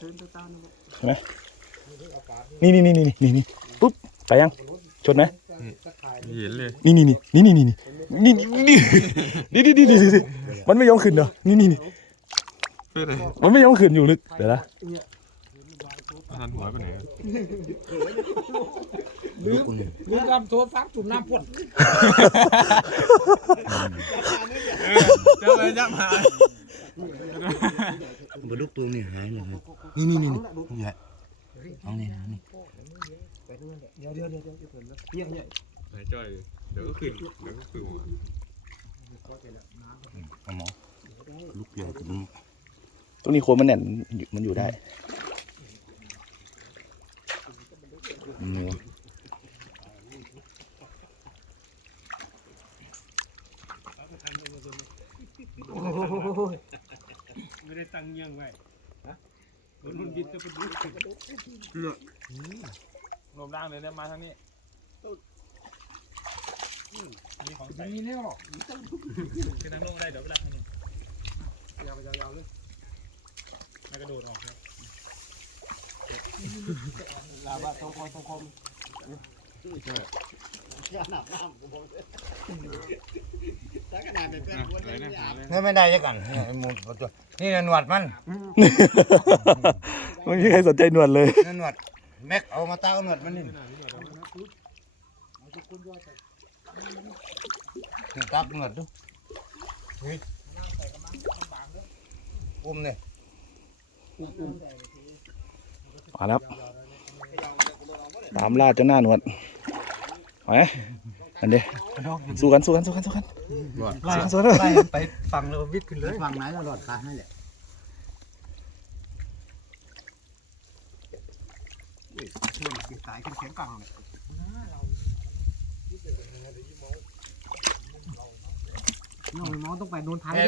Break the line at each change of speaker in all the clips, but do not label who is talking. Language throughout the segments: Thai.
ช่นี่นี่นี่นี่นี่นี่ปุ๊บไปยังชนไหมนี่นี่นี่นี่นี่นี่นี่นี่นี่นี่นี่นี่นี่มันไม่ยอมขึ่นเนาะนี่นี่นี่มันไม่ยอมขึ่นอยู่ลึกเดี๋ยวนะ
หันหัวไปไหน
ลืมลืมทำโทรศัพท์จุ่มน้ำพ่น
เจ้าเลยจับหาย
vào lúc tôi này hái rồi.
Đi đi đi. Dạ.
Ông này hái này.
Vậy
luôn ตรงนี้ควรมันแน่น มันอยู่ได้เ
นื้อตังเงี้ยงไว้ฮะนหุ่นบินจะไปดูเกลือหน่มร่างเลยเนี่ยมาทางนี้มีของใส่มีนี่ก็บอกคือนทางโน้นได้เดี๋ยวไปดักทางนี้งยาวไปยาวๆเลยแล้วกะโดดออกครัลาบะตรงคอตรงคอเลยนี
่ไม่ได้ยกันนี่นวดมัน
ม่ึงใครสนใจนวดเลยนวด
แม็กเอามาต้านวดมัน นี่ตักนวดดูอุ้มเนี่ยอม
อ่ลครับตามล่าจะหน้าหนวดมาอันเดสู้กันสู้กันสู้กันสู้กัน
ไปฟังเราวิ่งขึ้นเลย
ฟังไหนเราหลอดตาให้แหละ
น้องน้องต้องไปโดนท้ายแม
่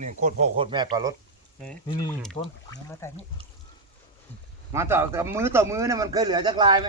นี่โคตรพ่อโคตรแม่ปลารด
นี่นี่ต้นมาแต่นี่
มาต่อมือต่อมือเนี่ยมันเคยเหลือจากลายไหม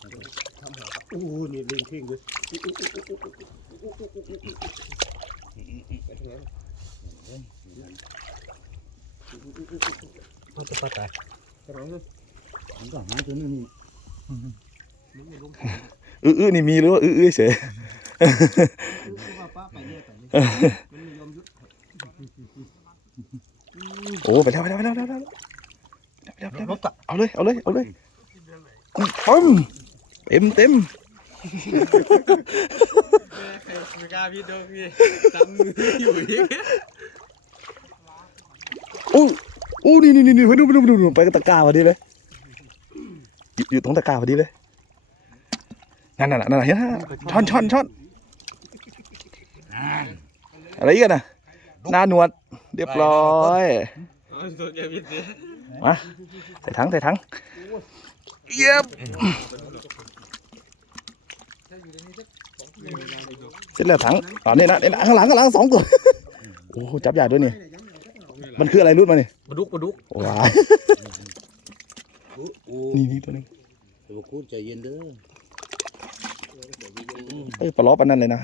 ทำหาลาอู้นี่ลิงทิ้งเลยปลาตัว
ปลาตายร้องเลยก่อนนะตัวนี้นี่อื้อๆนี่มีหรือว่าอื้อๆเฉยโอ้ ไปแล้วไปแล้วไปแล้วไปแล้วไปแล้วเอาเลย เอาเลยเอาเลยอืมเต็มเต็มไม
่กล้าพี่ดงีตั้งอยู่ยัง
โอ้โอ้นี่นี่นี่ไปดูไปดูไปดูไปตะกาวันนี้เลยอยู่ตรงตะกาวันนี้เลยนั่นนั่นนั่นเห็นฮะช้อนช้อนช้อนอะไรกันนะหน้าหนวด เรียบร้อย มา ใส่ถังใส่ถังเย็บเส้นเลือถังอ๋อนี่นะเนี่ยข้างหลังข้างหลังสองตัว โอ้ จับใหญ่ด้วยนี่ มันคืออะไรนู่มาเนี่ย
ปลาดุกปลาดุกว้าย
นี่นี่ตัวนี้
ตัวกูใจเย็นเด้อ
เออปลาล้อปันั่นเลยนะ